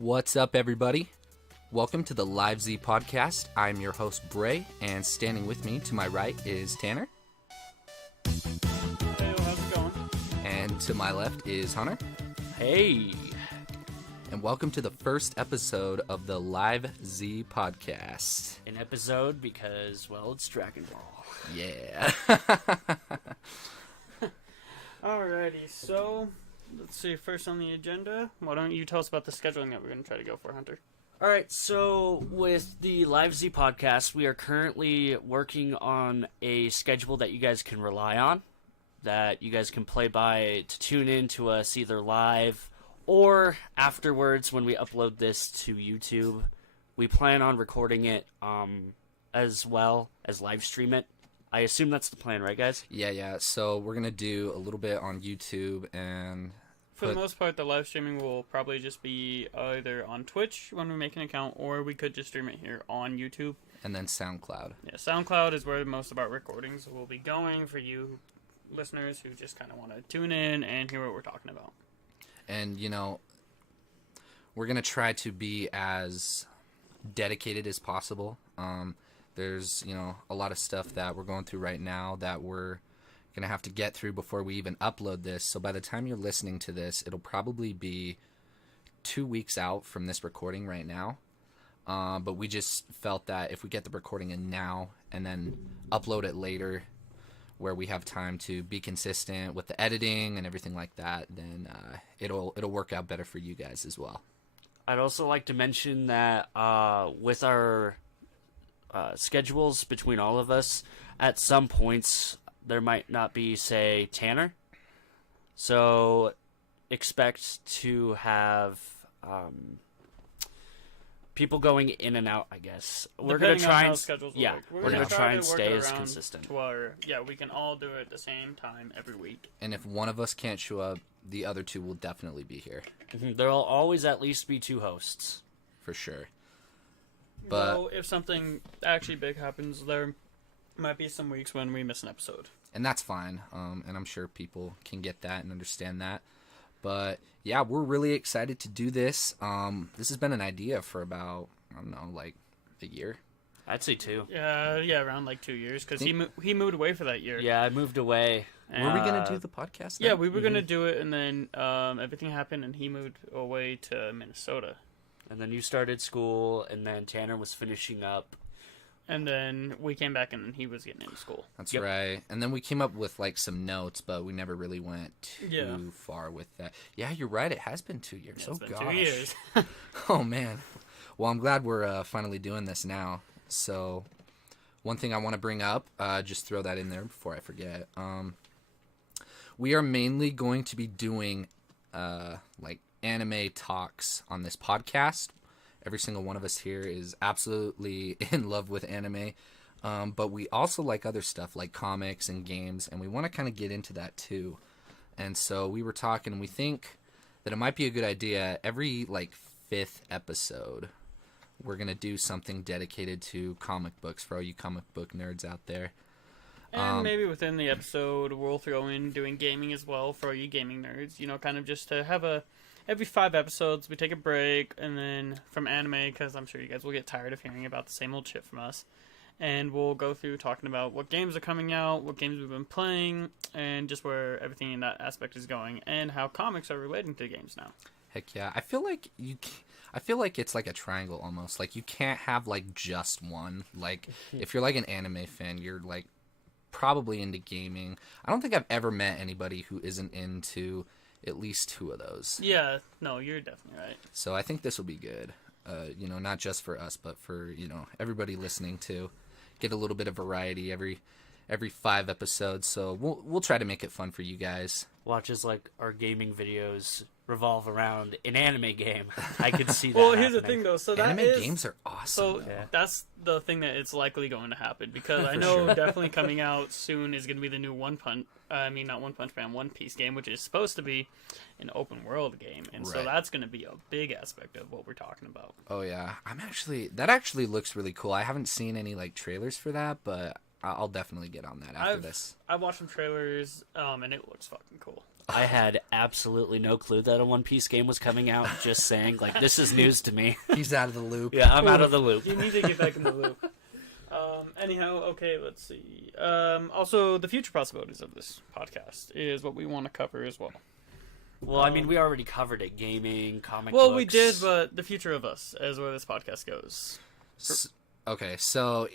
What's up, everybody? Welcome to the Live Z podcast. I'm your host, Bray, and standing with me to my right is Tanner. Hey, how's it going? And to my left is Hunter. Hey. And welcome to the first episode of the Live Z podcast. An episode because, well, it's Dragon Ball. Yeah. Alrighty, so let's see. First on the agenda, why don't you tell us about the scheduling that we're going to try to go for, Hunter? Alright, so with the Live Z podcast, we are currently working on a schedule that you guys can rely on, that you guys can play by to tune in to us either live or afterwards when we upload this to YouTube. We plan on recording it as well as live stream it. I assume that's the plan, right, guys? Yeah. So we're going to do a little bit on YouTube and... For the most part, the live streaming will probably just be either on Twitch when we make an account, or we could just stream it here on YouTube. And then SoundCloud. Yeah, SoundCloud is where most of our recordings will be going for you listeners who just kind of want to tune in and hear what we're talking about. And, you know, we're going to try to be as dedicated as possible. There's, you know, a lot of stuff that we're going through right now that we're going to have to get through before we even upload this. So by the time you're listening to this, it'll probably be 2 weeks out from this recording right now. But we just felt that if we get the recording in now and then upload it later where we have time to be consistent with the editing and everything like that, then it'll work out better for you guys as well. I'd also like to mention that with our schedules between all of us, at some points there might not be, say, Tanner. So expect to have people going in and out, I guess. We're going to try and we're going to try and stay as consistent. We can all do it at the same time every week. And if one of us can't show up, the other two will definitely be here. Mm-hmm. There will always at least be two hosts. For sure. But well, if something actually big happens, there might be some weeks when we miss an episode. And that's fine. And I'm sure people can get that and understand that. But yeah, we're really excited to do this. This has been an idea for about, I don't know, like a year. I'd say 2. Yeah, around like 2 years, because he moved away for that year. Yeah, I moved away. Were we going to do the podcast then? Yeah, we were going to do it, and then everything happened, and he moved away to Minnesota. And then you started school, and then Tanner was finishing up. And then we came back, and he was getting into school. That's right. And then we came up with like some notes, but we never really went too far with that. Yeah, you're right. It has been 2 years. Yeah, it's been 2 gosh. years. Oh, man. Well, I'm glad we're finally doing this now. So one thing I want to bring up, just throw that in there before I forget. We are mainly going to be doing like anime talks on this podcast. Every single one of us here is absolutely in love with anime, but we also like other stuff like comics and games, and we want to kind of get into that too. And so we were talking, and we think that it might be a good idea every like 5th episode we're going to do something dedicated to comic books for all you comic book nerds out there. And maybe within the episode, we'll throw in doing gaming as well for all you gaming nerds. You know, kind of just to have every 5 episodes, we take a break, and then from anime, because I'm sure you guys will get tired of hearing about the same old shit from us. And we'll go through talking about what games are coming out, what games we've been playing, and just where everything in that aspect is going, and how comics are relating to games now. Heck yeah. I feel like it's like a triangle almost. Like you can't have like just one. Like if you're like an anime fan, you're like probably into gaming. I don't think I've ever met anybody who isn't into at least 2 of those. Yeah, no, you're definitely right. So I think this will be good. You know, not just for us, but for, you know, everybody listening to get a little bit of variety every 5 episodes. So we'll try to make it fun for you guys. Watch as like our gaming videos revolve around an anime game. I could see that. Well, here's the thing though. So anime games are awesome. So that's the thing that it's likely going to happen, because I know definitely coming out soon is going to be the new One Piece game, which is supposed to be an open world game, and so that's going to be a big aspect of what we're talking about. Oh yeah, that actually looks really cool. I haven't seen any like trailers for that, but I'll definitely get on that after this. I've watched some trailers, and it looks fucking cool. I had absolutely no clue that a One Piece game was coming out. Just saying, like, this is news to me. He's out of the loop. Yeah, I'm out of the loop. You need to get back in the loop. Anyhow, okay, let's see. Also, the future possibilities of this podcast is what we want to cover as well. Well, I mean, we already covered it. Gaming, comic Well, books. we did, but the future of us is where this podcast goes. Okay, so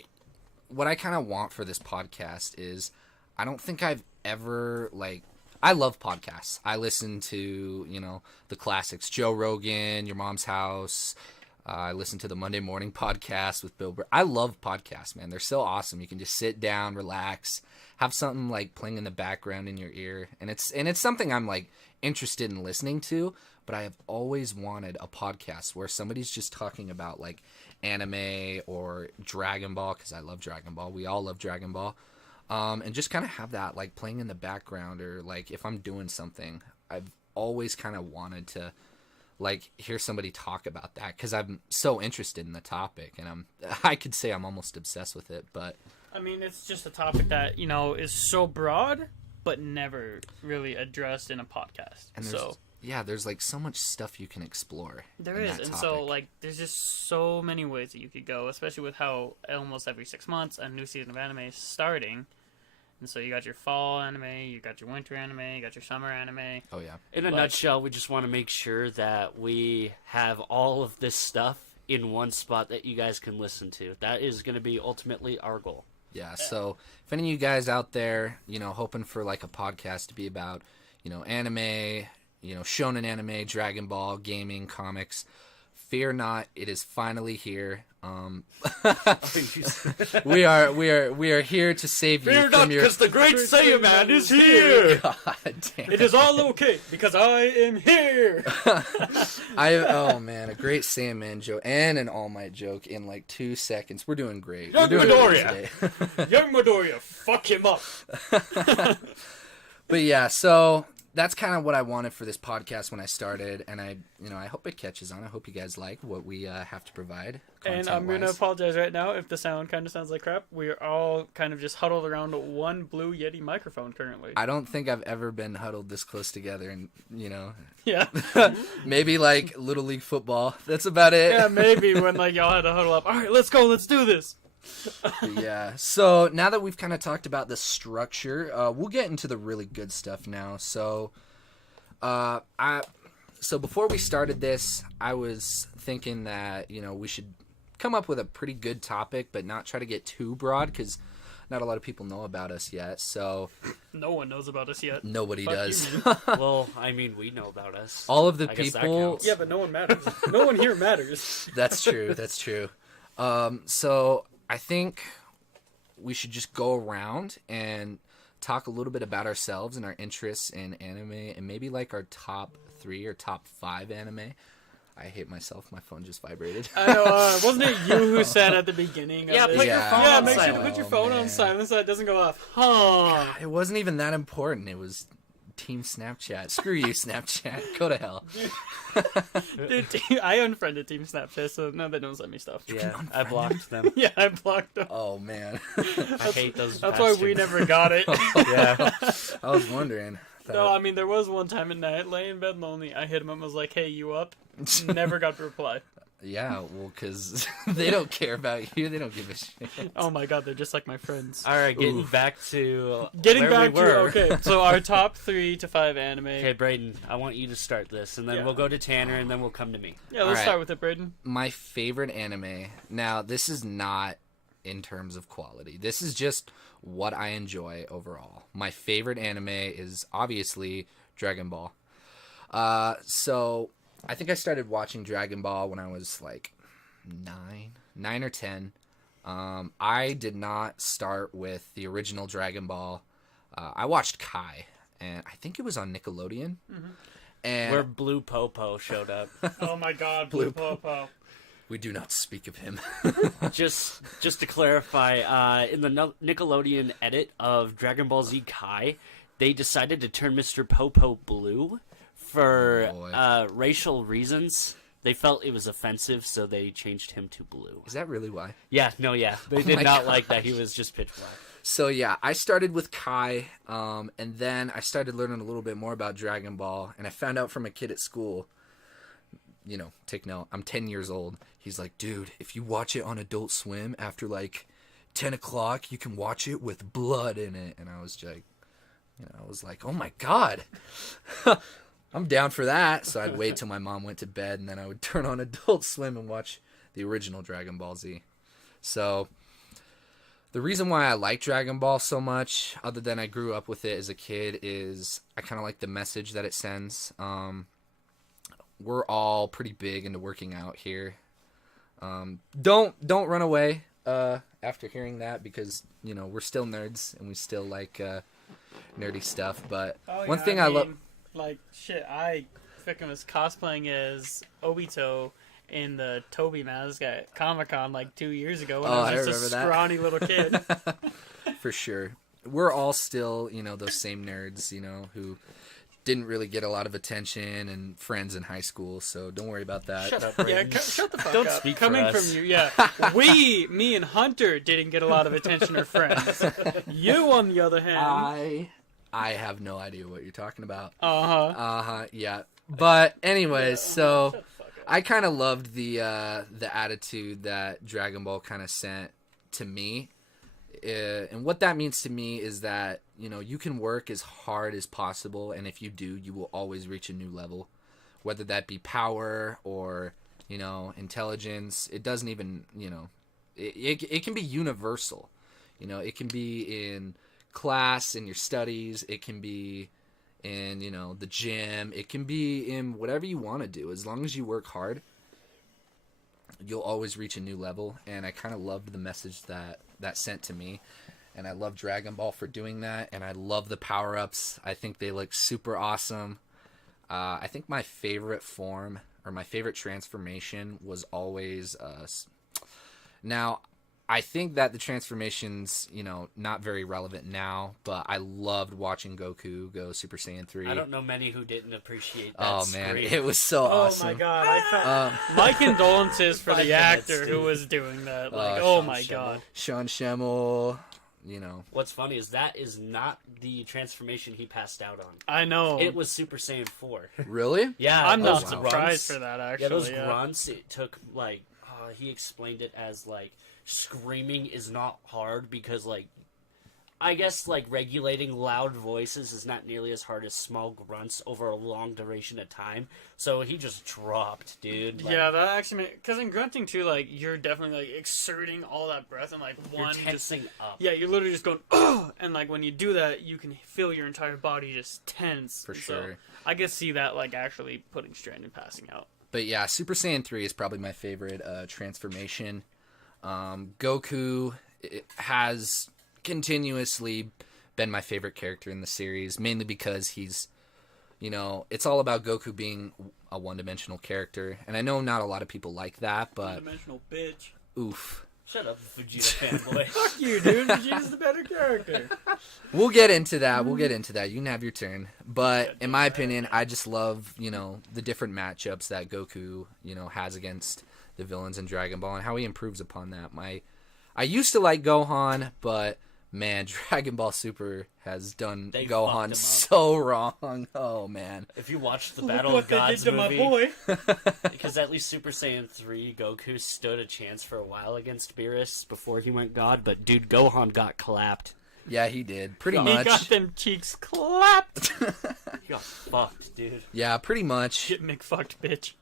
what I kind of want for this podcast is I don't think I've ever, like, I love podcasts. I listen to, the classics, Joe Rogan, Your Mom's House. I listen to the Monday Morning Podcast with Bill Burr. I love podcasts, man. They're so awesome. You can just sit down, relax, have something like playing in the background in your ear, and it's something I'm like interested in listening to. But I have always wanted a podcast where somebody's just talking about like anime or Dragon Ball, because I love Dragon Ball. We all love Dragon Ball. And just kind of have that like playing in the background, or like if I'm doing something, I've always kind of wanted to like hear somebody talk about that, because I'm so interested in the topic, and I could say I'm almost obsessed with it. But I mean, it's just a topic that is so broad, but never really addressed in a podcast. and there's like so much stuff you can explore. There in is, that and topic. so like there's just so many ways that you could go, especially with how almost every 6 months a new season of anime is starting. And so you got your fall anime, you got your winter anime, you got your summer anime. Oh yeah. In a nutshell, we just want to make sure that we have all of this stuff in one spot that you guys can listen to. That is going to be ultimately our goal. Yeah, so if any of you guys out there, hoping for like a podcast to be about, anime, shonen anime, Dragon Ball, gaming, comics, fear not, it is finally here. We are here to save you Fear from not, your. because the great Saiyaman is here! God damn It is all okay because I am here. Oh man, a great Sandman joke and an All Might joke in like 2 seconds. We're doing great. Young We're doing Midoriya. great today. Young Midoriya, fuck him up. But yeah, so that's kind of what I wanted for this podcast when I started, and I hope it catches on. I hope you guys like what we have to provide. And I'm going to apologize right now if the sound kind of sounds like crap. We are all kind of just huddled around one Blue Yeti microphone currently. I don't think I've ever been huddled this close together, and Yeah. maybe like Little League football. That's about it. Yeah, maybe when like y'all had to huddle up. All right, let's go. Let's do this. Yeah. So now that we've kind of talked about the structure, we'll get into the really good stuff now. So, so before we started this, I was thinking that we should come up with a pretty good topic, but not try to get too broad, because not a lot of people know about us yet. So No one knows about us yet. nobody Fuck does. you. Well, I mean, we know about us. All of the I guess that people. counts. Yeah, but no one matters. No one here matters. That's true. That's true. So I think we should just go around and talk a little bit about ourselves and our interests in anime, and maybe like our top 3 or top 5 anime. I hate myself. My phone just vibrated. I know. Wasn't it you who said at the beginning? Yeah, of this? put your phone Yeah, on make sure to silent. put your phone Oh, on man. silent so it doesn't go off. Huh. It wasn't even that important. It was Team Snapchat. Screw you, Snapchat. Go to hell. Dude, I unfriended Team Snapchat, so now they don't send me stuff. Yeah, I blocked them. Yeah, I blocked them. Oh man. I hate those That's why we bastards. never got it. Yeah. I was wondering. No, I mean, there was one time at night, laying in bed lonely, I hit him and was like, hey, you up? Never got a reply. Yeah, well, because they don't care about you. They don't give a shit. Oh my god, they're just like my friends. All right, getting Oof. back to Getting where back we were. to, okay, so our top 3 to 5 anime. Okay, Braden, I want you to start this, and then Yeah. we'll go to Tanner, and then we'll come to me. Yeah, let's Alright. start with it, Braden. My favorite anime. Now, this is not in terms of quality. This is just what I enjoy overall. My favorite anime is obviously Dragon Ball. So I think I started watching Dragon Ball when I was like 9 or 10. I did not start with the original Dragon Ball. I watched Kai, and I think it was on Nickelodeon. Mm-hmm. And Where Blue Popo showed up. Oh my god, Blue Popo. we do not speak of him. just to clarify, in the Nickelodeon edit of Dragon Ball Z Kai, they decided to turn Mr. Popo blue for Oh, boy. racial reasons. They felt it was offensive, so they changed him to blue. Is that really why? Yeah, no, yeah. They Oh did my not gosh. like that he was just pitch black. So yeah, I started with Kai, and then I started learning a little bit more about Dragon Ball, and I found out from a kid at school. Take note, I'm 10 years old. He's like, dude, if you watch it on Adult Swim after like 10 o'clock, you can watch it with blood in it. And I was like, oh my God, I'm down for that. So I'd wait till my mom went to bed, and then I would turn on Adult Swim and watch the original Dragon Ball Z. So the reason why I like Dragon Ball so much, other than I grew up with it as a kid, is I kind of like the message that it sends. We're all pretty big into working out here. Don't run away after hearing that, because we're still nerds and we still like nerdy stuff. But one thing I love, like shit, I freaking was cosplaying as Obito in the Toby mask at Comic-Con like 2 years ago when I was just a scrawny little kid. For sure, we're all still those same nerds who didn't really get a lot of attention and friends in high school, so don't worry about that. Shut up, Yeah, Brayden. shut the fuck Don't up. speak Coming for us. from you, yeah. Me and Hunter didn't get a lot of attention or friends. You, on the other hand... I have no idea what you're talking about. Yeah. But anyways, so I kind of loved the attitude that Dragon Ball kind of sent to me. And what that means to me is that, you can work as hard as possible, and if you do, you will always reach a new level. Whether that be power or, intelligence, it doesn't even, it can be universal. It can be in class, in your studies, it can be in, the gym, it can be in whatever you want to do. As long as you work hard, you'll always reach a new level, and I kind of loved the message that sent to me, and I love Dragon Ball for doing that, and I love the power-ups. I think they look super awesome. I think my favorite form, or my favorite transformation, was always now I think that the transformation's not very relevant now, but I loved watching Goku go Super Saiyan 3. I don't know many who didn't appreciate that. Oh scream. man, it was so awesome. Oh my God. My condolences for the actor who was doing that. Like, oh my God. Sean Schemmel, What's funny is that is not the transformation he passed out on. I know. It was Super Saiyan 4. Really? Yeah, I'm not those surprised grunts- for that, actually. Yeah, those grunts, it took, he explained it as, screaming is not hard because, I guess, regulating loud voices is not nearly as hard as small grunts over a long duration of time. So he just dropped, dude. Yeah, that actually because in grunting too, you're definitely exerting all that breath and You're tensing up. Yeah, you're literally just going, oh, and when you do that, you can feel your entire body just tense. For And sure. So I could see that actually putting strain and passing out. But yeah, Super Saiyan 3 is probably my favorite transformation. Goku has continuously been my favorite character in the series, mainly because he's, it's all about Goku being a one-dimensional character, and I know not a lot of people like that, but One-dimensional bitch. oof. Shut up, Vegeta fanboy. Fuck you, dude. Vegeta's the better character. We'll get into that. You can have your turn. But in my opinion, I just love, the different matchups that Goku, has against the villains in Dragon Ball and how he improves upon that. I used to like Gohan, but man, Dragon Ball Super has done They fucked Gohan him up. so wrong. Oh man. If you watch the Look Battle what of they Gods did to movie, my boy. because at least Super Saiyan 3, Goku stood a chance for a while against Beerus before he went God, but dude, Gohan got clapped. Yeah, he did. Pretty He much. got them cheeks clapped. He got fucked, dude. Yeah, pretty much. Get McFucked, bitch.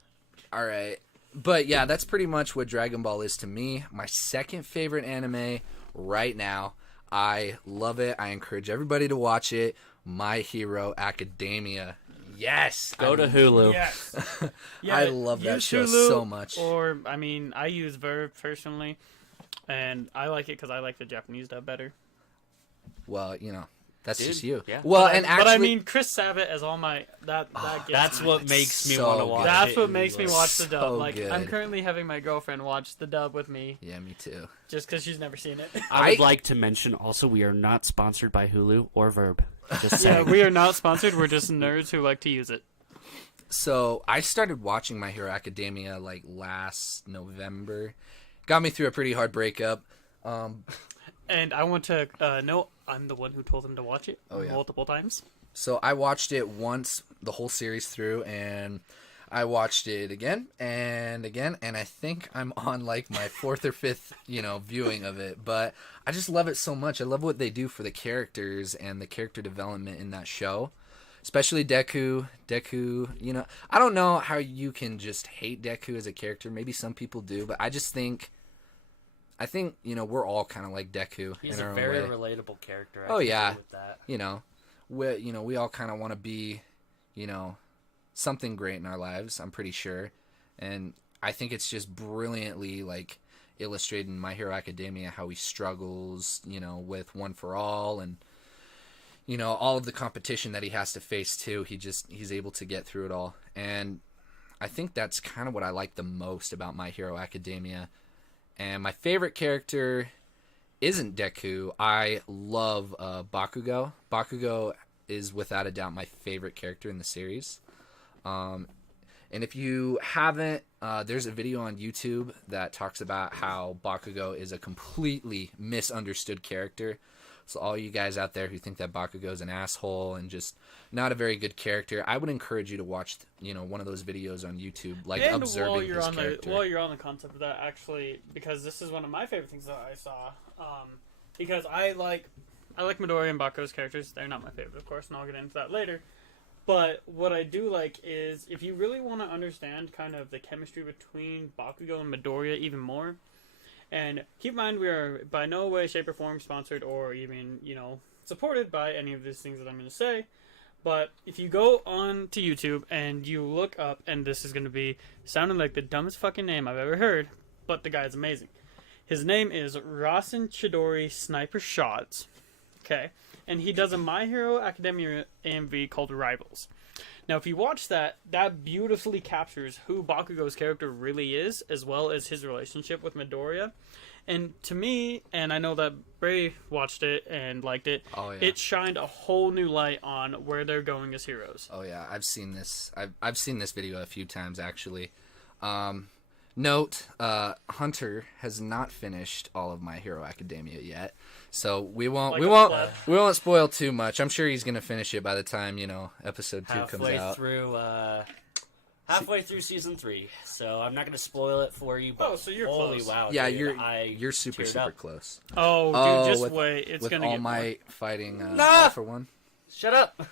All right. But yeah, that's pretty much what Dragon Ball is to me. My second favorite anime right now. I love it. I encourage everybody to watch it. My Hero Academia. Yes. Go to Hulu. Yes. I love that use show Hulu, so much. Or, I use Verve personally, and I like it because I like the Japanese dub better. Well, that's Dude, just you. yeah. Well, But and actually, Chris Sabat as all my that gets That's me. what makes me so want to good. watch That's it what in makes me Hulu. watch the dub. So I'm good. currently having my girlfriend watch the dub with me, yeah, me too. just because she's never seen it. I would I- like to mention also we are not sponsored by Hulu or Verb. Just Yeah, saying. we are not sponsored. We're just nerds who like to use it. So I started watching My Hero Academia last November. Got me through a pretty hard breakup. And I want to know I'm the one who told him to watch it multiple times. So I watched it once, the whole series through, and I watched it again and again, and I think I'm on like my fourth or fifth, viewing of it. But I just love it so much. I love what they do for the characters and the character development in that show. Especially Deku, I don't know how you can just hate Deku as a character. Maybe some people do, but I think, we're all kind of like Deku. He's in our a own very way. relatable character. Oh, yeah. With that. We all kind of want to be, something great in our lives, I'm pretty sure. And I think it's just brilliantly, like, illustrated in My Hero Academia how he struggles, with One for All and, all of the competition that he has to face, too. He's able to get through it all. And I think that's kind of what I like the most about My Hero Academia. And my favorite character isn't Deku. I love Bakugo. Bakugo is without a doubt my favorite character in the series. And if you haven't, there's a video on YouTube that talks about how Bakugo is a completely misunderstood character. So all you guys out there who think that Bakugo is an asshole and just not a very good character, I would encourage you to watch, one of those videos on YouTube, like and observing his character. While you're on the concept of that, actually, because this is one of my favorite things that I saw, because I like Midoriya and Bakugo's characters. They're not my favorite, of course, and I'll get into that later. But what I do like is, if you really want to understand kind of the chemistry between Bakugo and Midoriya even more, and keep in mind we are by no way, shape, or form sponsored or even, supported by any of these things that I'm going to say, but if you go on to YouTube and you look up, and this is going to be sounding like the dumbest fucking name I've ever heard, but the guy's amazing. His name is Rasen Chidori Sniper Shots. Okay. And he does a My Hero Academia AMV called Rivals. Now, if you watch that beautifully captures who Bakugo's character really is, as well as his relationship with Midoriya. And to me, and I know that Bray watched it and liked it, it shined a whole new light on where they're going as heroes. Oh yeah, I've seen this. I've seen this video a few times actually. Note, Hunter has not finished all of My Hero Academia yet, so we won't spoil too much. I'm sure he's gonna finish it by the time episode 2 comes out. Halfway through season 3, so I'm not gonna spoil it for you. But so you're holy close. Wow, yeah, dude, you're super close. Oh, dude, just wait. It's with gonna All get Might fighting All for One. Shut up.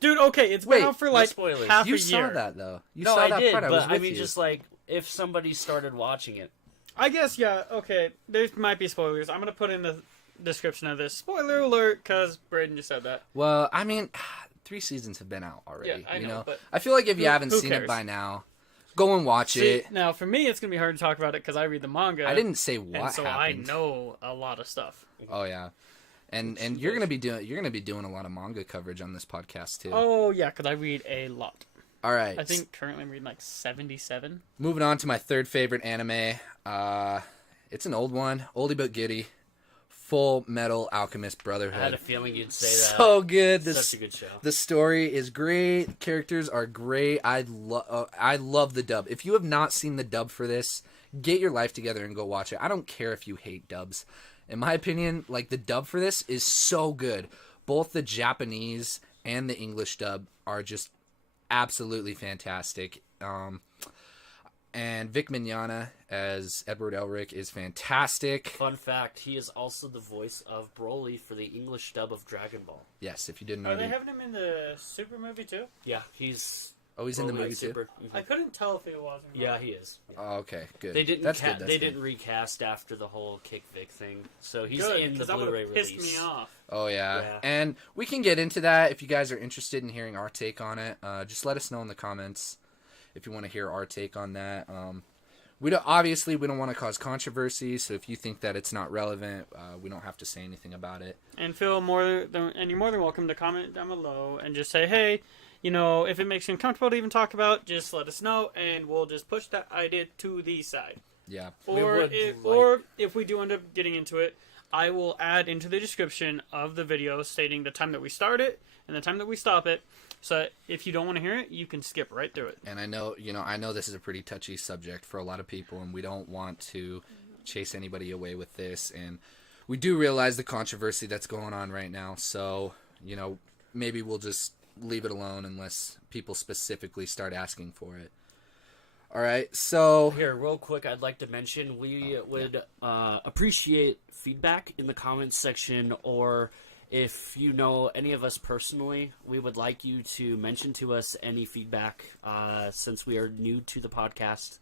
Dude, okay, it's been out for like half a year. You saw that though. I did, part. But I mean, just like if somebody started watching it. I guess, yeah, okay. There might be spoilers. I'm going to put in the description of this. Spoiler alert, because Braden just said that. Well, I mean, 3 seasons have been out already. Yeah, I know. But I feel like if you haven't seen cares? it by now, go and watch it. Now, for me, it's going to be hard to talk about it because I read the manga. I didn't say what and so happened. I know a lot of stuff. Oh, yeah. And you're gonna be doing a lot of manga coverage on this podcast too. Oh yeah, because I read a lot. All right. I think currently I'm reading like 77. Moving on to my third favorite anime. It's an old one, oldie but goodie. Full Metal Alchemist Brotherhood. I had a feeling you'd say that. So good. Such a good show. The story is great. The characters are great. I love the dub. If you have not seen the dub for this, get your life together and go watch it. I don't care if you hate dubs. In my opinion, like the dub for this is so good. Both the Japanese and the English dub are just absolutely fantastic. And Vic Mignogna as Edward Elric is fantastic. Fun fact, he is also the voice of Broly for the English dub of Dragon Ball. Yes, if you didn't know. Are they having him in the Super movie too? Yeah, he's... Oh, he's in the movie too? Mm-hmm. I couldn't tell if it was or not. Yeah, he is. Yeah. Oh, okay, good. They didn't That's good. That's they good. didn't recast after the whole Kick Vic thing, so he's Good, in the that Blu-ray would've pissed release. me off. Oh, yeah. Yeah. And we can get into that if you guys are interested in hearing our take on it. Just let us know in the comments if you want to hear our take on that. We don't want to cause controversy, so if you think that it's not relevant, we don't have to say anything about it. And you're more than welcome to comment down below and just say, hey, if it makes you uncomfortable to even talk about, just let us know, and we'll just push that idea to the side. Yeah. Or if we do end up getting into it, I will add into the description of the video stating the time that we start it and the time that we stop it. So if you don't want to hear it, you can skip right through it. And I know this is a pretty touchy subject for a lot of people, and we don't want to chase anybody away with this. And we do realize the controversy that's going on right now. So, maybe we'll just leave it alone unless people specifically start asking for it. All right, so... Here, real quick, I'd like to mention we would appreciate feedback in the comments section, or if you know any of us personally, we would like you to mention to us any feedback since we are new to the podcast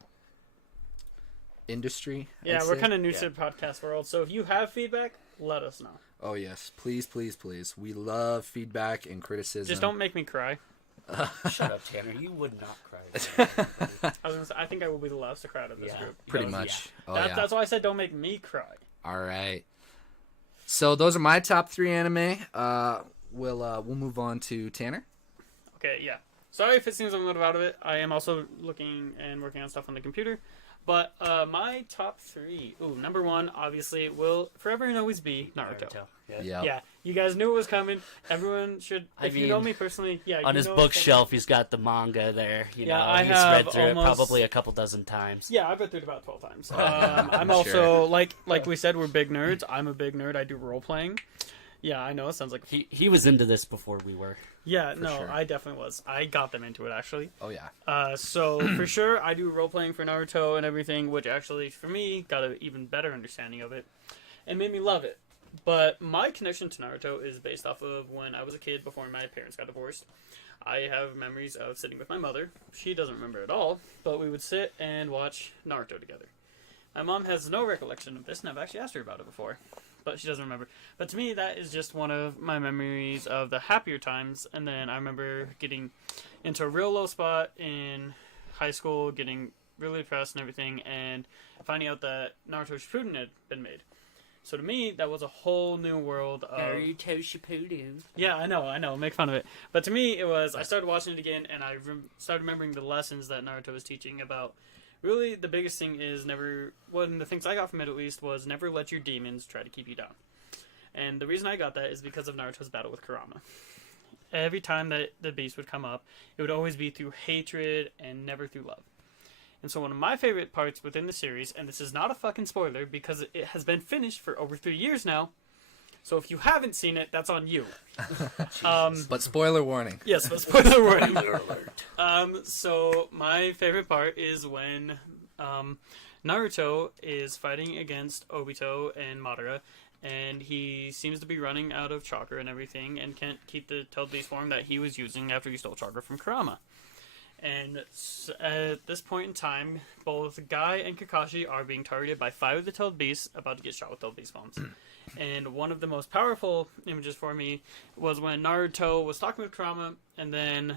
industry. Yeah, we're kind of new to the podcast world, so if you have feedback, let us know. Oh, yes. Please, please, please. We love feedback and criticism. Just don't make me cry. Shut up, Tanner. You would not cry. I think I will be the last to cry out of this group. Pretty much. Yeah. That's why I said don't make me cry. All right. So those are my top 3 anime. We'll move on to Tanner. Okay, yeah. Sorry if it seems I'm a little out of it. I am also looking and working on stuff on the computer. But my top 3. Number 1, obviously, will forever and always be Naruto. Yeah. You guys knew it was coming. Everyone should. If you know me personally, on his bookshelf, he's got the manga there. I he's have read through it probably a couple dozen times. Yeah, I've read through it about 12 times. I'm also like we said, we're big nerds. I'm a big nerd. I do role playing. Yeah, I know it sounds like he was into this before we were. Yeah, sure. I definitely was. I got them into it, actually. Oh, yeah. So, for sure, I do role-playing for Naruto and everything, which actually, for me, got an even better understanding of it and made me love it. But my connection to Naruto is based off of when I was a kid before my parents got divorced. I have memories of sitting with my mother. She doesn't remember at all, but we would sit and watch Naruto together. My mom has no recollection of this, and I've actually asked her about it before. But she doesn't remember. But to me, that is just one of my memories of the happier times. And then I remember getting into a real low spot in high school, getting really depressed and everything, and finding out that Naruto Shippuden had been made. So to me, that was a whole new world of... Naruto Shippuden. Yeah, I know, make fun of it. But to me, it was... I started watching it again, and I started remembering the lessons that Naruto was teaching about... Really, the biggest thing is one of the things I got from it, at least, was never let your demons try to keep you down. And the reason I got that is because of Naruto's battle with Kurama. Every time that the beast would come up, it would always be through hatred and never through love. And so one of my favorite parts within the series, and this is not a fucking spoiler because it has been finished for over 3 years now, so if you haven't seen it, that's on you. But spoiler warning. Yes, but spoiler warning. So my favorite part is when Naruto is fighting against Obito and Madara, and he seems to be running out of chakra and everything, and can't keep the tailed beast form that he was using after he stole chakra from Kurama. And at this point in time, both Guy and Kakashi are being targeted by 5 of the tailed beasts about to get shot with tailed beast bombs. And one of the most powerful images for me was when Naruto was talking with Kurama, and then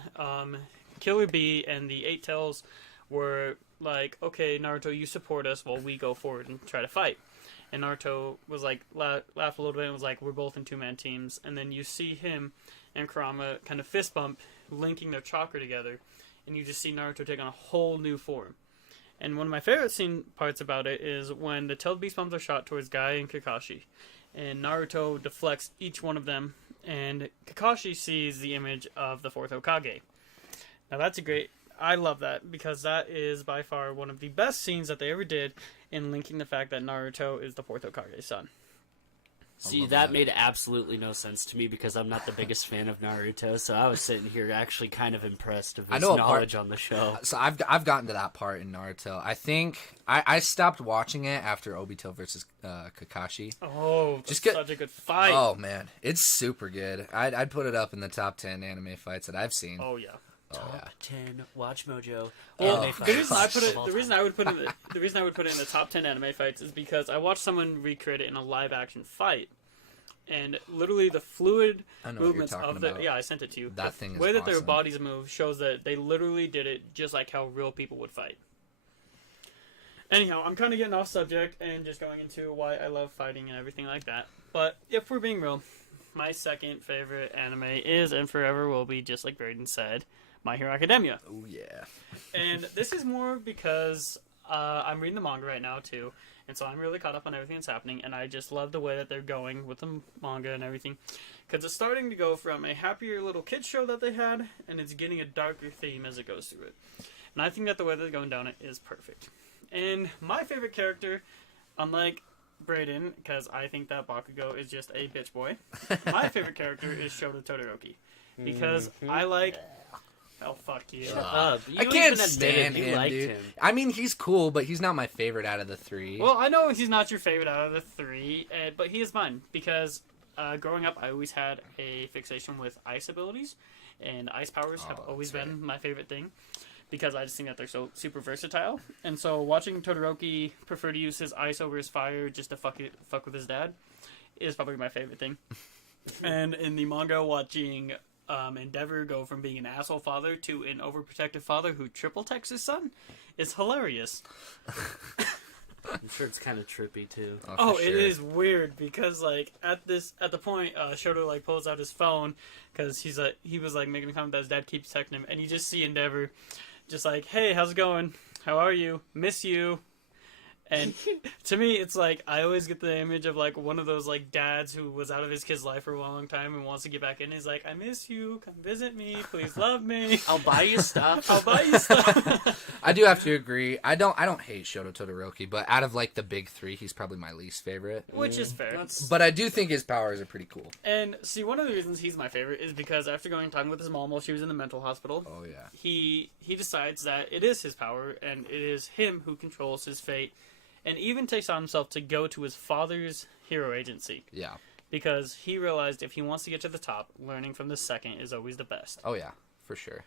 Killer Bee and the 8 Tails were like, okay, Naruto, you support us while we go forward and try to fight. And Naruto was like, laughed a little bit and was like, we're both in 2-man teams. And then you see him and Kurama kind of fist bump, linking their chakra together. And you just see Naruto take on a whole new form. And one of my favorite parts about it is when the tailed beast bombs are shot towards Guy and Kakashi. And Naruto deflects each one of them. And Kakashi sees the image of the 4th Hokage. Now that's I love that because that is by far one of the best scenes that they ever did in linking the fact that Naruto is the 4th Hokage's son. See, that made absolutely no sense to me because I'm not the biggest fan of Naruto, so I was sitting here actually kind of impressed of his knowledge on the show. So I've gotten to that part in Naruto. I think I stopped watching it after Obito versus Kakashi. Oh, just such a good fight. Oh, man. It's super good. I'd put it up in the top 10 anime fights that I've seen. Oh, yeah. Top 10 Watch Mojo. Well, the reason I would put it in the top 10 anime fights is because I watched someone recreate it in a live action fight, and literally the fluid movements of the I sent it to you. That thing is way that awesome. their bodies move shows that they literally did it just like how real people would fight. Anyhow, I'm kind of getting off subject and just going into why I love fighting and everything like that. But if we're being real, my second favorite anime is and forever will be, just like Braden said, My Hero Academia. Oh, yeah. And this is more because I'm reading the manga right now, too. And so I'm really caught up on everything that's happening. And I just love the way that they're going with the manga and everything. Because it's starting to go from a happier little kids show that they had, and it's getting a darker theme as it goes through it. And I think that the way they're going down it is perfect. And my favorite character, unlike Brayden, because I think that Bakugo is just a bitch boy. My favorite character is Shoto Todoroki, because I like... Oh, fuck you. You I don't can't even admit stand it. You him, liked dude. him. I mean, he's cool, but he's not my favorite out of the three. Well, I know he's not your favorite out of the three, but he is mine, because growing up, I always had a fixation with ice abilities, and ice powers have always been my favorite thing, because I just think that they're so super versatile. And so watching Todoroki prefer to use his ice over his fire just to fuck with his dad is probably my favorite thing. And in the manga, watching Endeavor go from being an asshole father to an overprotective father who triple texts his son is hilarious. I'm sure it's kind of trippy too. Oh, it is weird because like at the point Shoto like pulls out his phone because he was like making a comment that his dad keeps texting him, and you just see Endeavor just like, hey, how's it going? How are you? Miss you. And to me, it's like, I always get the image of, like, one of those, like, dads who was out of his kid's life for a long time and wants to get back in. He's like, I miss you. Come visit me. Please love me. I'll buy you stuff. I'll buy you stuff. I do have to agree. I don't hate Shoto Todoroki, but out of, like, the big three, he's probably my least favorite. Which is fair. But I do think his powers are pretty cool. And, see, one of the reasons he's my favorite is because after going time with his mom while she was in the mental hospital, Oh, yeah. he decides that it is his power, and it is him who controls his fate. And even takes on himself to go to his father's hero agency. Yeah. Because he realized if he wants to get to the top, learning from the second is always the best. Oh, yeah, for sure.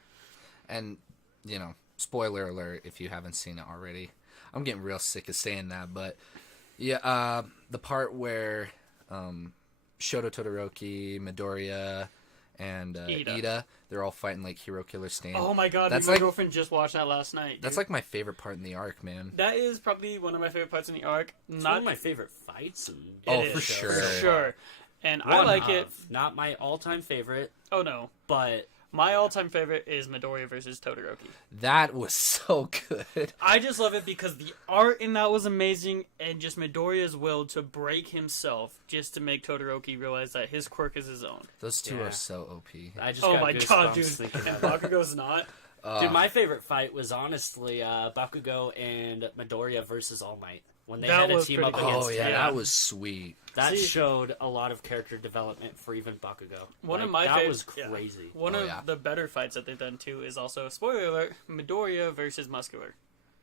And, you know, spoiler alert if you haven't seen it already. I'm getting real sick of saying that, but, yeah, the part where Shoto Todoroki, Midoriya, and Ida, they're all fighting like Hero Killer Stain. Oh my god, that's my like, girlfriend just watched that last night. Dude. That's like my favorite part in the arc, man. That is probably one of my favorite parts in the arc. It's one of my favorite fights. For sure. For sure. And I like it. Not my all-time favorite. Oh no. But my all-time favorite is Midoriya versus Todoroki. That was so good. I just love it because the art in that was amazing, and just Midoriya's will to break himself just to make Todoroki realize that his quirk is his own. Those two are so OP. I just oh got my god, dude. thinking And Bakugo's not. Dude, my favorite fight was honestly Bakugo and Midoriya versus All Might. When they had a team up against him. That was sweet. That showed a lot of character development for even Bakugo. One of my favorites. That was crazy. Yeah. One of the better fights that they've done too is also, spoiler alert, Midoriya versus Muscular.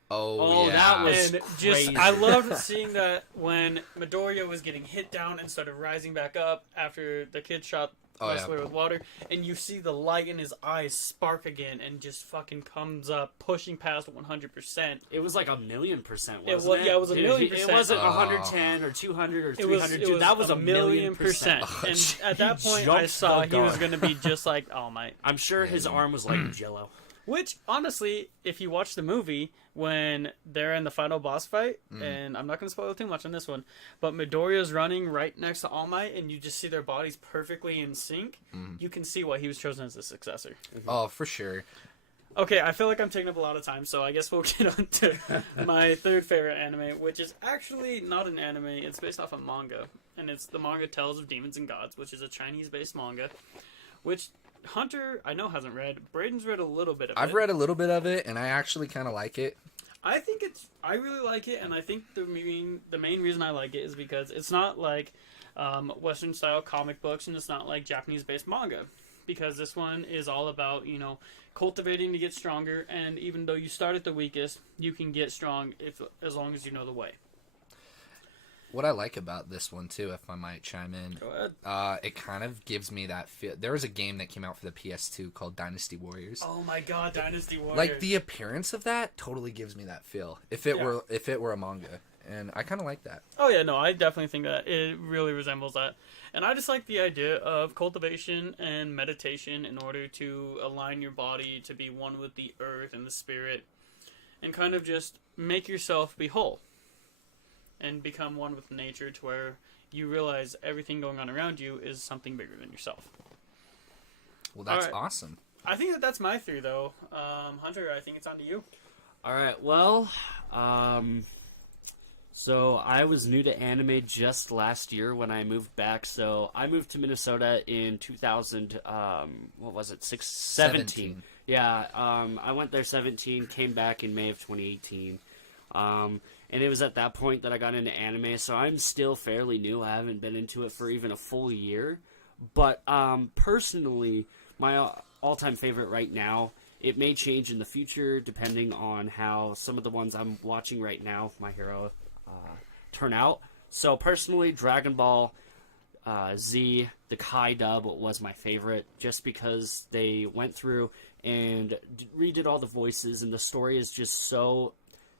Oh yeah. That was crazy. I loved seeing that when Midoriya was getting hit down and started rising back up after the kid shot Muscular with water, and you see the light in his eyes spark again and just fucking comes up, pushing past 100%. It was like 1,000,000%, wasn't it? Yeah, it was a million percent. It wasn't 110 or 200 or 300. It was that was 1,000,000%. And at that point, I saw he was going to be just like All Might. I'm sure his arm was like jello. Which, honestly, if you watch the movie, when they're in the final boss fight, and I'm not going to spoil too much on this one, but Midoriya's running right next to All Might, and you just see their bodies perfectly in sync, you can see why he was chosen as the successor. Oh, for sure. Okay, I feel like I'm taking up a lot of time, so I guess we'll get on to my third favorite anime, which is actually not an anime. It's based off a manga, and it's the manga Tales of Demons and Gods, which is a Chinese-based manga, which Hunter, I know, hasn't read. Brayden's read a little bit of it. I've read a little bit of it, and I actually kind of like it. I really like it, and I think the main reason I like it is because it's not like Western-style comic books, and it's not like Japanese-based manga. Because this one is all about, cultivating to get stronger, and even though you start at the weakest, you can get strong as long as you know the way. What I like about this one, too, if I might chime in, Go ahead. It kind of gives me that feel. There was a game that came out for the PS2 called Dynasty Warriors. Oh my god, Dynasty Warriors. Like, the appearance of that totally gives me that feel. If it were a manga. And I kind of like that. Oh yeah, no, I definitely think that it really resembles that. And I just like the idea of cultivation and meditation in order to align your body to be one with the earth and the spirit, and kind of just make yourself be whole. And become one with nature to where you realize everything going on around you is something bigger than yourself. Well, that's awesome. I think that's my three, though. Hunter, I think it's on to you. All right, well, so I was new to anime just last year when I moved back. So I moved to Minnesota in 2000, 17. Yeah, I went there 17, came back in May of 2018. And it was at that point that I got into anime, so I'm still fairly new. I haven't been into it for even a full year. But personally, my all-time favorite right now, it may change in the future depending on how some of the ones I'm watching right now, My Hero, turn out. So personally, Dragon Ball Z, the Kai dub was my favorite, just because they went through and redid all the voices, and the story is just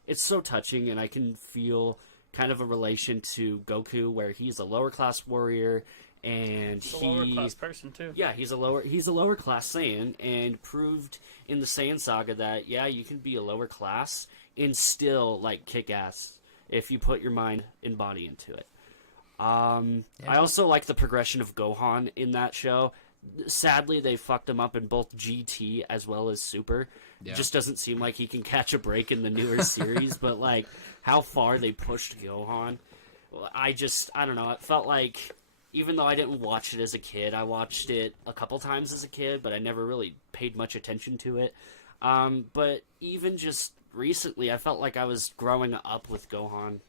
it's so touching, and I can feel kind of a relation to Goku, where he's a lower class warrior, and he's a lower class person too. Yeah, he's a lower class Saiyan, and proved in the Saiyan saga that you can be a lower class and still like kick ass if you put your mind and body into it. I also like the progression of Gohan in that show. Sadly, they fucked him up in both GT as well as Super. Yeah. It just doesn't seem like he can catch a break in the newer series, but like how far they pushed Gohan, I don't know. It felt like, even though I didn't watch it as a kid, I watched it a couple times as a kid, but I never really paid much attention to it. But even just recently, I felt like I was growing up with Gohan.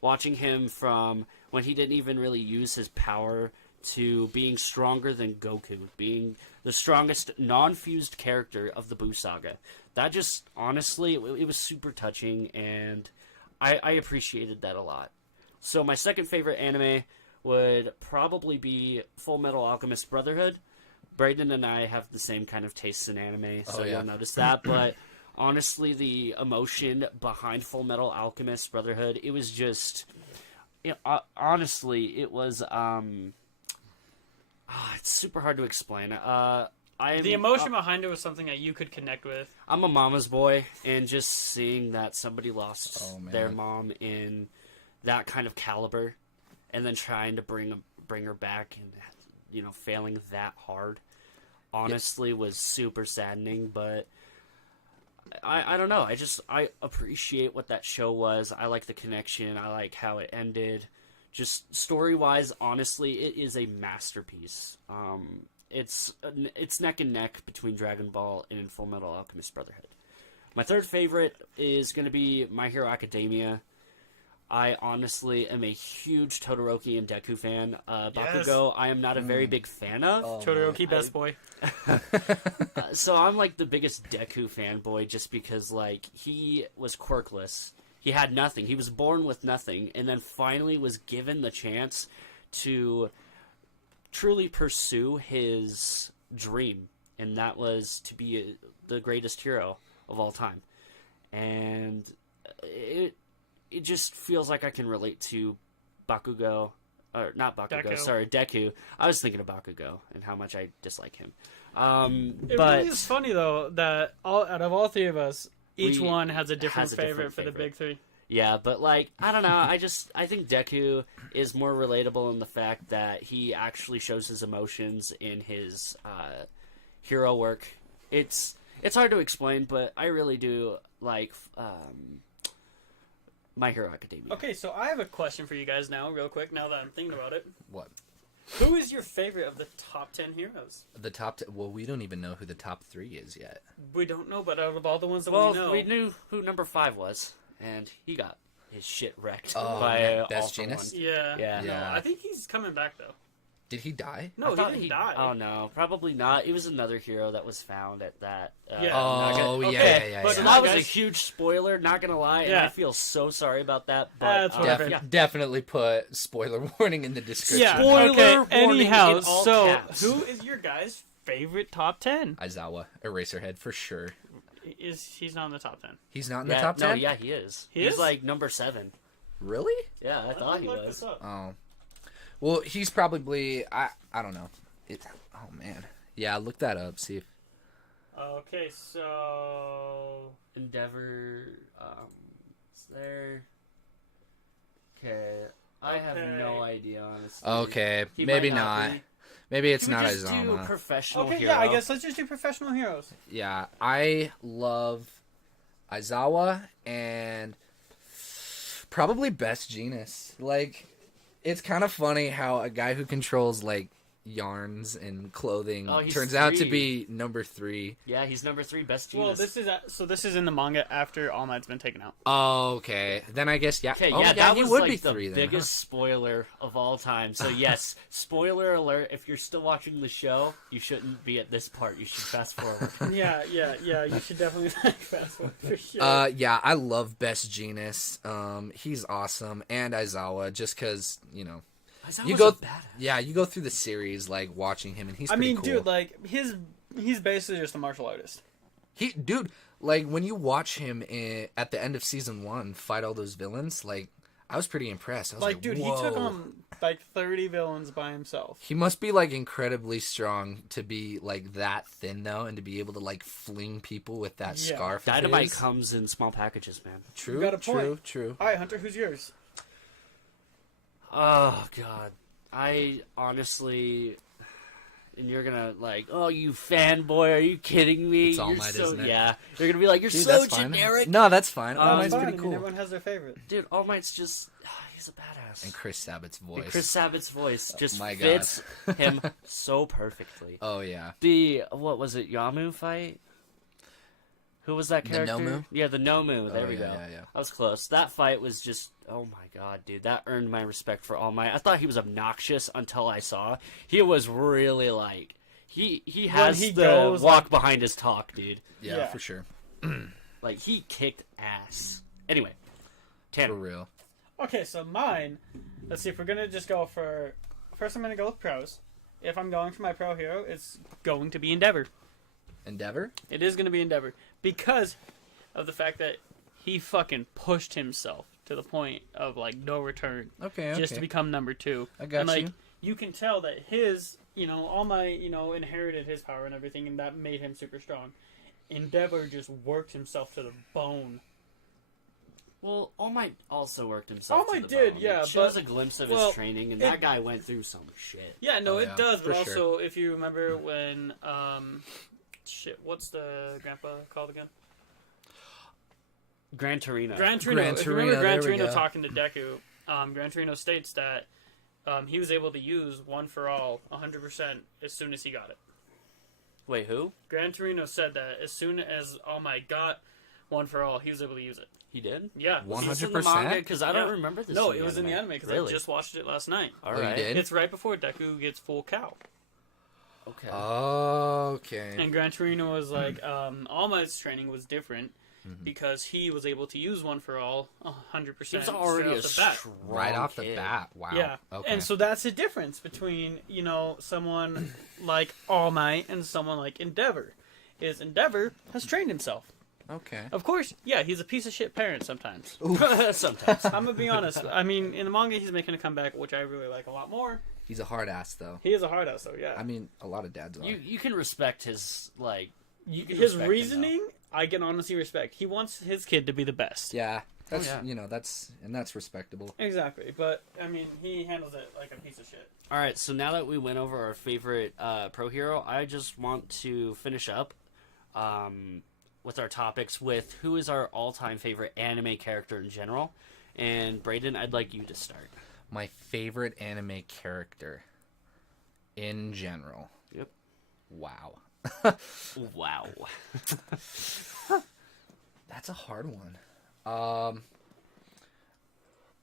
Watching him from when he didn't even really use his power to being stronger than Goku, being the strongest non-fused character of the Buu saga. That just, honestly, it was super touching, and I appreciated that a lot. So my second favorite anime would probably be Full Metal Alchemist Brotherhood. Brayden and I have the same kind of tastes in anime, so you'll notice that, but honestly, the emotion behind Full Metal Alchemist Brotherhood, it was just... honestly, it was... it's super hard to explain. The emotion behind it was something that you could connect with. I'm a mama's boy, and just seeing that somebody lost their mom in that kind of caliber, and then trying to bring her back, and failing that hard, honestly was super saddening. But I don't know. I appreciate what that show was. I like the connection. I like how it ended. Just story-wise, honestly, it is a masterpiece. It's neck and neck between Dragon Ball and Full Metal Alchemist Brotherhood. My third favorite is going to be My Hero Academia. I honestly am a huge Todoroki and Deku fan. Bakugo, I am not a very big fan of. Todoroki, best boy. So I'm like the biggest Deku fanboy, just because like he was quirkless. He had nothing. He was born with nothing, and then finally was given the chance to truly pursue his dream, and that was to be the greatest hero of all time. And it just feels like I can relate to Bakugo, or not Bakugo, Deku. sorry, Deku. I was thinking of Bakugo and how much I dislike him. It But really is funny though that out of all three of us, each one has a different favorite for the big three. Yeah, but like, I don't know, I think Deku is more relatable in the fact that he actually shows his emotions in his hero work. It's hard to explain, but I really do like My Hero Academia. Okay, so I have a question for you guys now, real quick, now that I'm thinking about it. What? Who is your favorite of the top 10 heroes? The top... Well, we don't even know who the top 3 is yet. We don't know, but out of all the ones that Well, we know... we knew who number 5 was, and he got his shit wrecked by Best All For Genius? One. Yeah. Yeah. No, I think he's coming back, though. Did he die? No, I thought he didn't die. Oh, no, probably not. It was another hero that was found at that. Yeah. Oh, Okay, yeah. but So Come that on, was a guys. huge spoiler, not gonna lie, and Yeah. I feel so sorry about that. But That's what yeah. Definitely put spoiler warning in the description. Yeah, Spoiler okay, warning anyhow, in all so caps. who is your guys' favorite top 10? Aizawa, Eraserhead, for sure. He's not in the top 10. He's not in the Yeah, top 10? No, yeah, he is. He He's is? like number 7. Really? Yeah, I thought he Look was. this up. Oh. Well, he's probably... I don't know. Oh, man. Yeah, look that up. See if... Okay, so... Endeavor, is there? Okay, I have no idea, honestly. Okay, He maybe might not. be. Maybe it's Can we not just do Aizawa. professional Okay, hero? yeah, I guess let's just do professional heroes. Yeah, I love Aizawa and probably Best Genus. Like, it's kind of funny how a guy who controls, like, yarns and clothing Oh, he's turns out to 3. be number 3. Yeah, he's number 3 best Well, genius. this is in the manga after All Might's been taken out. Oh, okay. Then I guess, yeah. Okay, oh, yeah, that he was would like be the 3 then. biggest spoiler of all time. So yes, spoiler alert, if you're still watching the show, you shouldn't be at this part. You should fast forward. Yeah. You should definitely fast forward for sure. Yeah, I love Best Genius. He's awesome. And Aizawa, just because, you know. You go, badass. Yeah, you go through the series, like, watching him, and he's I pretty mean, cool. dude, like, he's basically just a martial artist. Dude, like, when you watch him at the end of Season 1 fight all those villains, like, I was pretty impressed. I was like, Dude, whoa. he took on, like, 30 villains by himself. He must be, like, incredibly strong to be, like, that thin, though, and to be able to, like, fling people with that Yeah. scarf. of Dynamite his. comes in small packages, man. True, You got a point. true. All right, Hunter, who's yours? Oh god, I honestly, and you're gonna like, oh, you fanboy? Are you kidding me? It's All You're Might, so, isn't it? Yeah, you're gonna be like, you're Dude, so that's fine. generic. No, that's fine. All Might's Fine, pretty I cool. mean, everyone has their favorite. Dude, All Might's just, he's a badass. And Chris Sabat's voice. And Chris Sabat's voice just my God. fits him so perfectly. Oh, yeah. The what was it, Yamu fight? Who was that The character? Nomu? Yeah, the Nomu. There Oh, we yeah, go. yeah. That was close. That fight was just, oh my god, dude. That earned my respect for All Might. I thought he was obnoxious until I saw. He was really like, he has he the goes, walk like- behind his talk, dude. Yeah, Yeah. for sure. Like, he kicked ass. Anyway, For Tanner. real. Okay, so mine, let's see if we're going to just go for, first I'm going to go with pros. If I'm going for my pro hero, it's going to be Endeavor. Endeavor? It is going to be Endeavor. Because of the fact that he fucking pushed himself to the point of, like, no return. Okay, Just to become number 2. I got and, like, you. you can tell that his, All Might, inherited his power and everything, and that made him super strong. Endeavor just worked himself to the bone. Well, All Might also worked himself. All to Might the did, bone. yeah, It shows but- a glimpse of well, his training, and that guy went through some shit. Yeah, no, Oh, it yeah, does, but for sure. also, if you remember when, what's the grandpa called again? Gran Torino. Gran Torino. Gran If you remember Torino, Gran there we Torino go. talking to Deku, Gran Torino states that he was able to use One for All 100% as soon as he got it. Wait, who? Gran Torino said that as soon as All Might got One for All, he was able to use it. He did? Yeah. 100%? Because I don't Yeah. remember this. No, it was in the anime because Really? I just watched it last night. All Oh, you right. did? It's right before Deku gets full cow. Okay. Okay. And Gran Torino was like, All Might's training was different because he was able to use One for All 100%. he was already a straight off the bat. strong Right off the kid. bat. Wow. Yeah, Okay. and so that's the difference between someone like All Might and someone like Endeavor. Is Endeavor has trained himself. okay. Of course, yeah, he's a piece of shit parent sometimes. Sometimes. I'm gonna be honest. I mean, in the manga, he's making a comeback, which I really like a lot more. He's a hard ass, though. He is a hard ass, though. Yeah, I mean, a lot of dads are. You can respect his you can his respect him, reasoning, I can honestly respect. He wants his kid to be the best. Yeah. That's, yeah. that's respectable. Exactly, but I mean, he handles it like a piece of shit. All right, so now that we went over our favorite pro hero, I just want to finish up with our topics with who is our all-time favorite anime character in general. And Brayden, I'd like you to start. My favorite anime character in general. Yep. Wow. Wow. That's a hard one.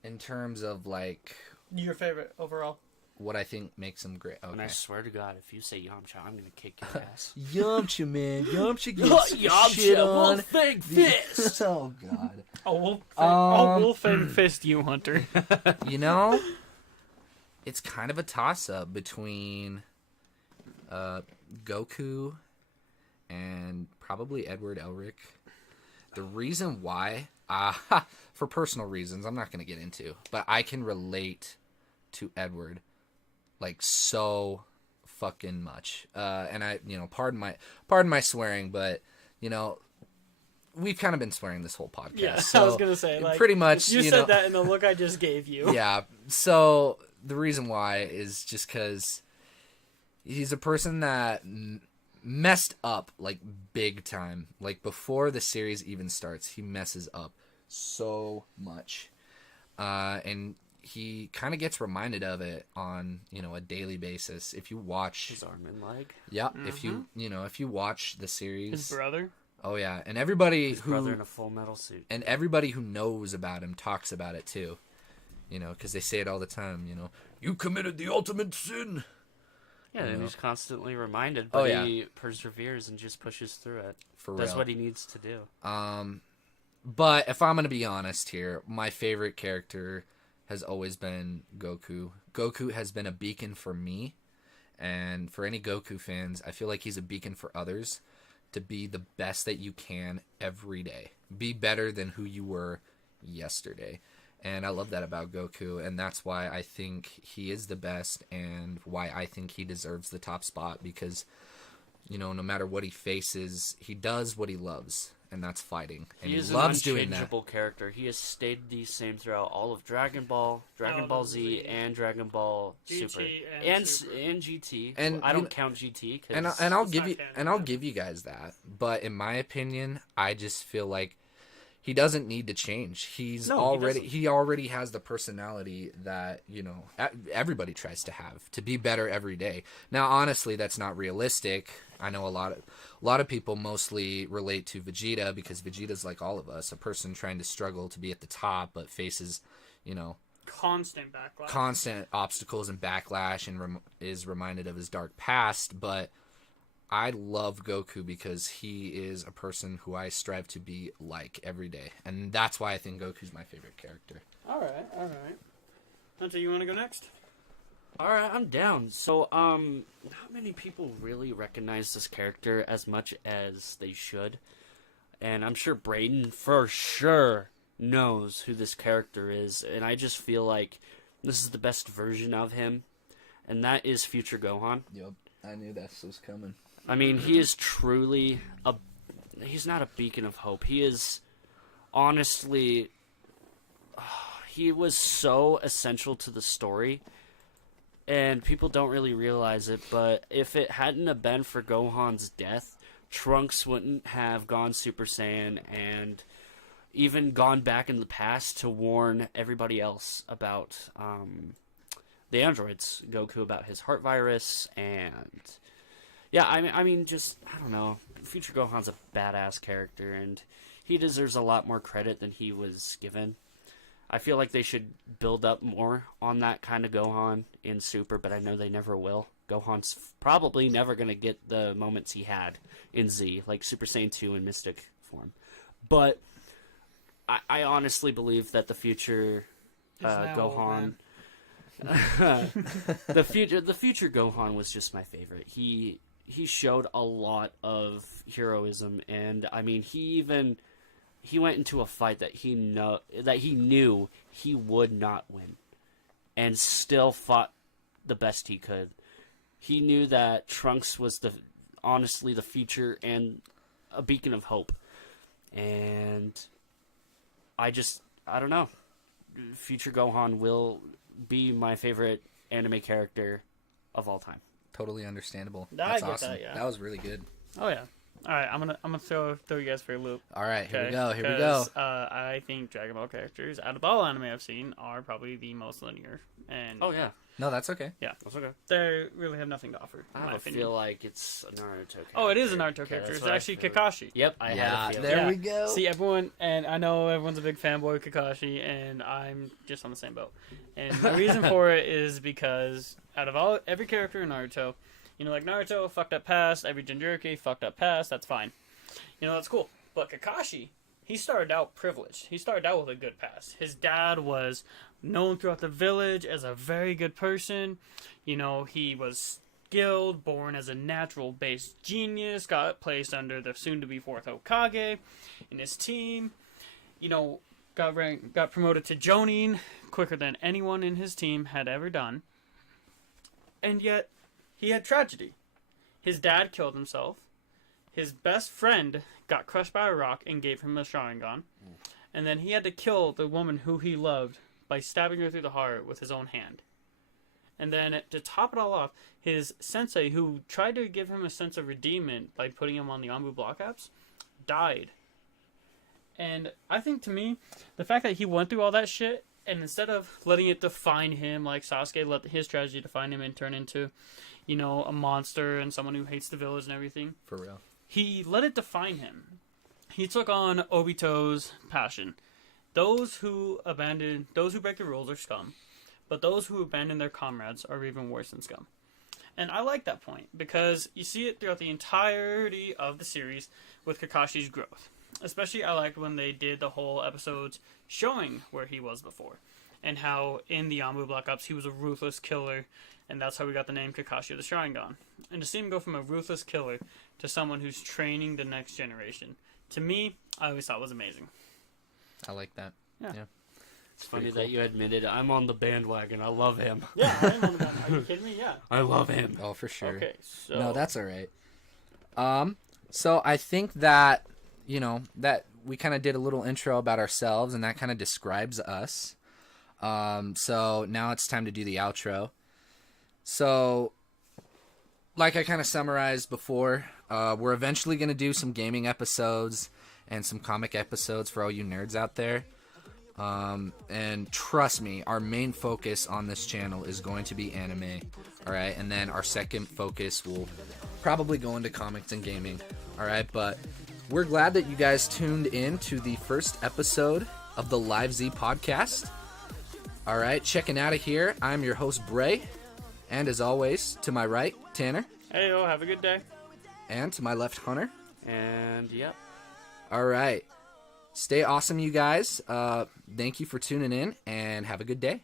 In terms of, like, Your favorite overall? what I think makes him great. And I Okay. swear to God, if you say Yamcha, I'm gonna kick your ass. Yamcha, man. Yamcha Yamcha, shit on. Wolfang Fist. Oh, God. We'll fan fist you, Hunter. You know, it's kind of a toss-up between Goku and probably Edward Elric. The reason why, for personal reasons, I'm not going to get into, but I can relate to Edward, like, so fucking much. And I, pardon my swearing, but, we've kind of been swearing this whole podcast. Yeah, so I was gonna say, like, pretty much, you said that in the look I just gave you. Yeah. So the reason why is just because he's a person that messed up, like, big time. Like, before the series even starts, he messes up so much. And he kind of gets reminded of it on, a daily basis. If you watch His arm and leg. Yeah, if you watch the series, His brother. Oh yeah, and everybody His brother in a full metal suit. And everybody who knows about him talks about it too. Because they say it all the time, you committed the ultimate sin. Yeah, and he's constantly reminded, but he perseveres and just pushes through it. That's what he needs to do. But if I'm going to be honest here, my favorite character has always been Goku. Goku has been a beacon for me, and for any Goku fans, I feel like he's a beacon for others to be the best that you can every day. Be better than who you were yesterday. And I love that about Goku, and that's why I think he is the best and why I think he deserves the top spot because, no matter what he faces, he does what he loves, and that's fighting. And he loves doing that. He is an unchangeable character. He has stayed the same throughout all of Dragon Ball, Dragon Ball Z, and Dragon Ball GT Super. Super. And GT. And I don't count GT. And I'll give you guys that. But in my opinion, I just feel like he doesn't need to change. He already has the personality that, everybody tries to have, to be better every day. Now, honestly, that's not realistic. I know a lot of people mostly relate to Vegeta because Vegeta's like all of us, a person trying to struggle to be at the top but faces, constant backlash. Constant obstacles and backlash and is reminded of his dark past, but I love Goku because he is a person who I strive to be like every day. And that's why I think Goku's my favorite character. All right. Hunter, you want to go next? All right, I'm down. So, not many people really recognize this character as much as they should. And I'm sure Brayden for sure knows who this character is. And I just feel like this is the best version of him. And that is Future Gohan. Yep, I knew that was coming. I mean, he is truly he's not a beacon of hope. He is, honestly, he was so essential to the story, and people don't really realize it, but if it hadn't have been for Gohan's death, Trunks wouldn't have gone Super Saiyan and even gone back in the past to warn everybody else about the androids, Goku about his heart virus, and yeah, I mean, just, I don't know. Future Gohan's a badass character, and he deserves a lot more credit than he was given. I feel like they should build up more on that kind of Gohan in Super, but I know they never will. Gohan's probably never going to get the moments he had in Z, like Super Saiyan 2 in Mystic form. But I honestly believe that the future Gohan... the future Gohan was just my favorite. He showed a lot of heroism, and I mean, he went into a fight that he knew he would not win, and still fought the best he could. He knew that Trunks was honestly the future and a beacon of hope, and I don't know. Future Gohan will be my favorite anime character of all time. Totally understandable. That's awesome. That was really good. Oh yeah. All right, I'm gonna throw you guys for a loop. All right, here we go. I think Dragon Ball characters, out of all anime I've seen, are probably the most linear. And oh yeah, no, that's okay. Yeah, that's okay. They really have nothing to offer. I feel like it's a Naruto character. Oh, it is a Naruto character. It's actually Kakashi. Yep, I had a feeling. There we go. See, everyone, and I know everyone's a big fanboy of Kakashi, and I'm just on the same boat. And my reason for it is because out of every character in Naruto, like Naruto, fucked up past, every Jinchuriki, fucked up past, that's fine. That's cool. But Kakashi, he started out privileged. He started out with a good past. His dad was known throughout the village as a very good person. He was skilled, born as a natural-based genius, got placed under the soon-to-be fourth Hokage in his team. Got promoted to Jonin quicker than anyone in his team had ever done. And yet, he had tragedy. His dad killed himself. His best friend got crushed by a rock and gave him a Sharingan. And then he had to kill the woman who he loved by stabbing her through the heart with his own hand. And then to top it all off, his sensei, who tried to give him a sense of redeemment by putting him on the Anbu block apps, died. And I think, to me, the fact that he went through all that shit And instead of letting it define him, like Sasuke let his tragedy define him and turn into, a monster and someone who hates the village and everything. For real. He let it define him. He took on Obito's passion. Those who break the rules are scum, but those who abandon their comrades are even worse than scum. And I like that point, because you see it throughout the entirety of the series with Kakashi's growth. Especially I liked when they did the whole episodes showing where he was before, and how in the Yambu Black Ops he was a ruthless killer, and that's how we got the name Kakashi of the Sharingan. And to see him go from a ruthless killer to someone who's training the next generation, to me, I always thought was amazing. I like that. Yeah. It's funny that you admitted I'm on the bandwagon. I love him. Yeah, I am on the bandwagon. Are you kidding me? Yeah. I love him. Oh, for sure. Okay, so... No, that's all right. So I think that, that we kind of did a little intro about ourselves, and that kind of describes us. So now it's time to do the outro. So, like I kind of summarized before, we're eventually going to do some gaming episodes and some comic episodes for all you nerds out there. And trust me, our main focus on this channel is going to be anime. Alright, and then our second focus will probably go into comics and gaming. Alright, but we're glad that you guys tuned in to the first episode of the Live Z podcast. Alright, checking out of here. I'm your host, Bray. And as always, to my right, Tanner. Hey, have a good day. And to my left, Hunter. And, yep. Alright. Stay awesome, you guys. Thank you for tuning in, and have a good day.